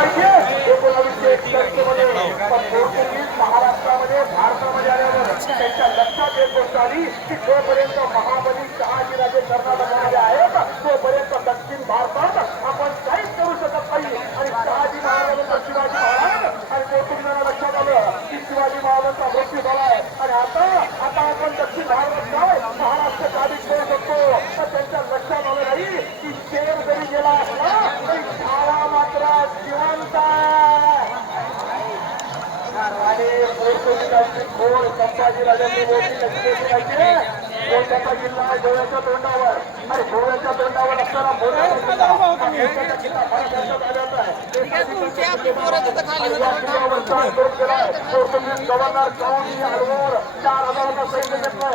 पाहिजे 1941 मध्ये. पण पोर्तुगीज महाराष्ट्रामध्ये भारतामध्ये आल्यावर त्यांच्या लक्षात एक गोष्ट आली की जोपर्यंत महाबली शहाजीराजे कर्नाटकामध्ये आहेत तोपर्यंत दक्षिण भारतात आपण काहीच करू शकत नाही. आणि शहाजी महाराजांचा शिवाजी महाराज आणि पोर्तुगीजांना लक्षात आलं की शिवाजी महाराजांचा मृत्यू झाला आहे आणि आता आपण दक्षिण भारतात काय महाराष्ट्र काबीज करू शकतो. तर त्यांच्या लक्षात आलं नाही की शेर जरी गेला असला तरी छावा मात्र जिवंत आणि पोर्तुगीजांची घोर संभाजीराजांनी मोठी लक्ष्मी पाहिजे. गोव्याचा किल्ला गोव्याच्या तोंडावर आणि गोव्याच्या तोंडावर असताना पोर्तुगीज गव्हर्नर काउंटी हलवून 4000 सैन्य घेतलं.